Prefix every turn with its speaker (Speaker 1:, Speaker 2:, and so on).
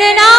Speaker 1: தேடுனா